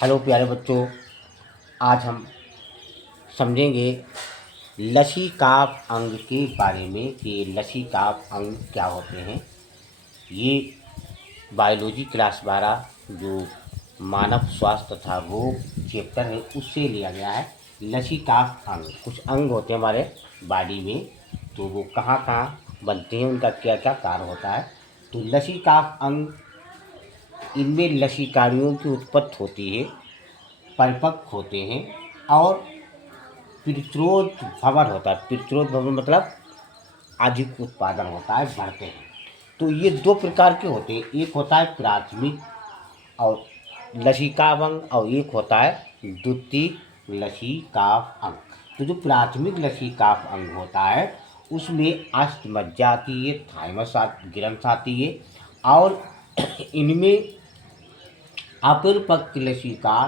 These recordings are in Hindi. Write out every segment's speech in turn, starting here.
हेलो प्यारे बच्चों, आज हम समझेंगे लसीकाप अंग के बारे में कि लसीकाप अंग क्या होते हैं। ये बायोलॉजी क्लास 12 जो मानव स्वास्थ्य तथा रोग चैप्टर है उससे लिया गया है। लसीकाप अंग, कुछ अंग होते हैं हमारे बॉडी में, तो वो कहाँ कहाँ बनते हैं, उनका क्या क्या कार्य होता है। तो लसीकाप अंग, इनमें लसीकारियों की उत्पत्ति होती है, परिपक्व होते हैं और प्रतिरोध भवन होता है। प्रतिरोध भवन मतलब अधिक उत्पादन होता है, बढ़ते हैं। तो ये दो प्रकार के होते हैं, एक होता है प्राथमिक और लसीकाव अंग और एक होता है द्वितीयक लसीकाव अंग। तो जो प्राथमिक लसीकाव अंग होता है उसमें अस्थमज्जा आती है, थाइमस ग्रंथ आती है और इनमें अपरिपक्व लसीका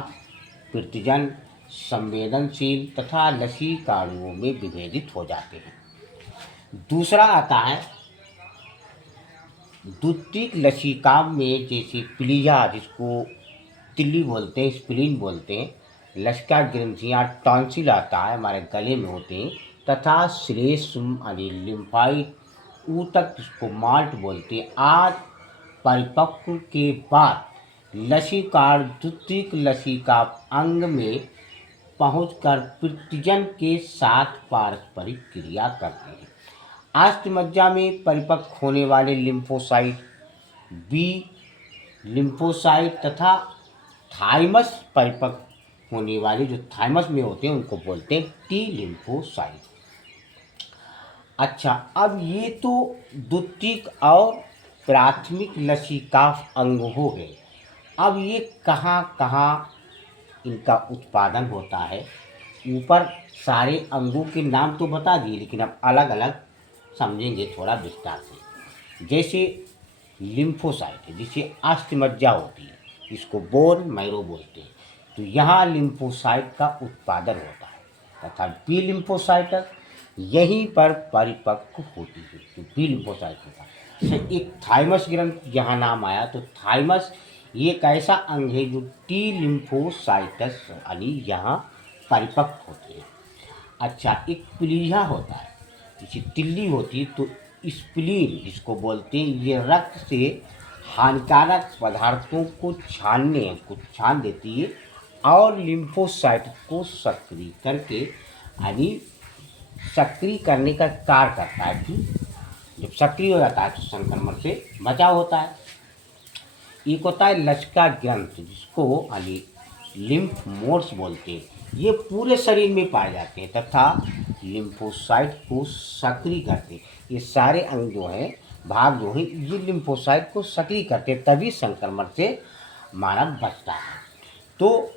प्रतिजन संवेदनशील तथा लसीकाणुओं में विभेदित हो जाते हैं। दूसरा आता है द्वितीयक लसीकाम में, जैसे प्लीहा, जिसको तिल्ली बोलते हैं, स्प्लीन बोलते हैं, लसिका ग्रंथियाँ, टॉन्सिल आता है, हमारे गले में होते हैं, तथा श्लेष्म यानी लिम्फाइड ऊतक, जिसको माल्ट बोलते हैं, आज परिपक्व के बाद लसीकार द्वितीयक लसीका अंग में पहुंचकर प्रतिजन के साथ पारस्परिक क्रिया करते हैं। अस्थमज्जा में परिपक्व होने वाले लिम्फोसाइट बी लिम्फोसाइट तथा थाइमस परिपक्व होने वाले जो थाइमस में होते हैं उनको बोलते हैं टी लिम्फोसाइट। अच्छा, अब ये तो द्वितीयक और प्राथमिक लसीका अंग हो गए। अब ये कहाँ कहाँ इनका उत्पादन होता है। ऊपर सारे अंगों के नाम तो बता दिए, लेकिन अब अलग अलग समझेंगे थोड़ा विस्तार से। जैसे लिम्फोसाइट है, जिसे अस्थमज्जा होती है, इसको बोन मैरो बोलते हैं, तो यहाँ लिम्फोसाइट का उत्पादन होता है तथा बी लिम्फोसाइट यहीं पर परिपक्व होती है, तो बी लिम्फोसाइट होता है। एक थाइमस ग्रंथ यहाँ नाम आया, तो थाइमस ये एक ऐसा अंग है जो टी लिम्फोसाइटस यानी यहाँ परिपक्व होते हैं। अच्छा, एक प्लीहा होता है, जैसे तिल्ली होती है, तो स्प्लीन जिसको बोलते हैं, ये रक्त से हानिकारक पदार्थों को छान देती है और लिम्फोसाइट को सक्रिय करके यानी सक्रिय करने का कार्य करता है कि जब सक्रिय हो जाता है तो संक्रमण से बचाव होता है। एक होता है लसिका ग्रंथ, जिसको यानी लिम्फ नोड्स बोलते हैं, ये पूरे शरीर में पाए जाते हैं तथा लिम्फोसाइट को सक्रिय करते हैं। ये सारे अंग जो हैं, भाग जो हैं, ये लिम्फोसाइट को सक्रिय करते हैं, तभी संक्रमण से मानव बचता है। तो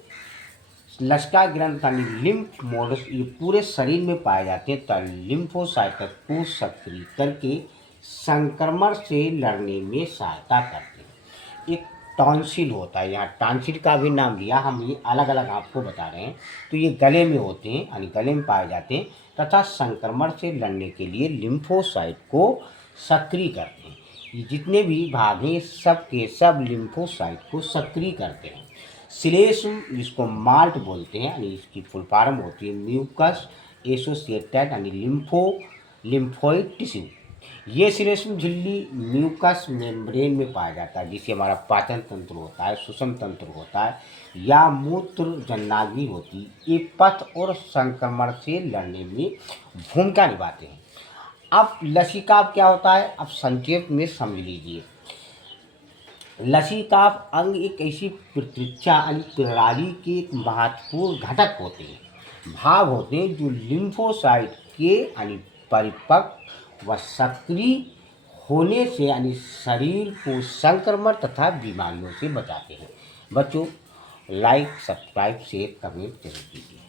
लसिका ग्रंथ यानी लिम्फ नोड्स ये पूरे शरीर में पाए जाते हैं, तो लिम्फोसाइट को सक्रिय करके संक्रमण से लड़ने में सहायता करते हैं। एक टॉन्सिल होता है, यहाँ टॉन्सिल का भी नाम लिया, हम ये अलग अलग आपको बता रहे हैं। तो ये गले में होते हैं यानी गले में पाए जाते हैं तथा संक्रमण से लड़ने के लिए लिम्फोसाइट को सक्रिय करते हैं। ये जितने भी भाग हैं सब के सब लिम्फोसाइट को सक्रिय करते हैं। श्लेष्म, जिसको माल्ट बोलते हैं, यानी इसकी फुल फॉर्म होती है म्यूकस एसोसिएटेड यानी लिम्फोइड टिश्यू। ये श्लेष्म झिल्ली म्यूकस मेम्ब्रेन में पाया जाता है, जिसे हमारा पाचन तंत्र होता है, श्वसन तंत्र होता है या मूत्र जननांगी होती है। ये पथ और संक्रमण से लड़ने में भूमिका निभाते हैं। अब लसीकाव क्या होता है, अब संक्षेप में समझ लीजिए। लसीकाव अंग एक ऐसी प्रतिरक्षा प्रणाली के एक महत्वपूर्ण घटक होते हैं, भाग होते हैं, जो लिम्फोसाइट के यानी परिपक्व व सक्रिय होने से यानी शरीर को संक्रमण तथा बीमारियों से बचाते हैं। बच्चों, लाइक, सब्सक्राइब, शेयर, कमेंट जरूर कीजिए।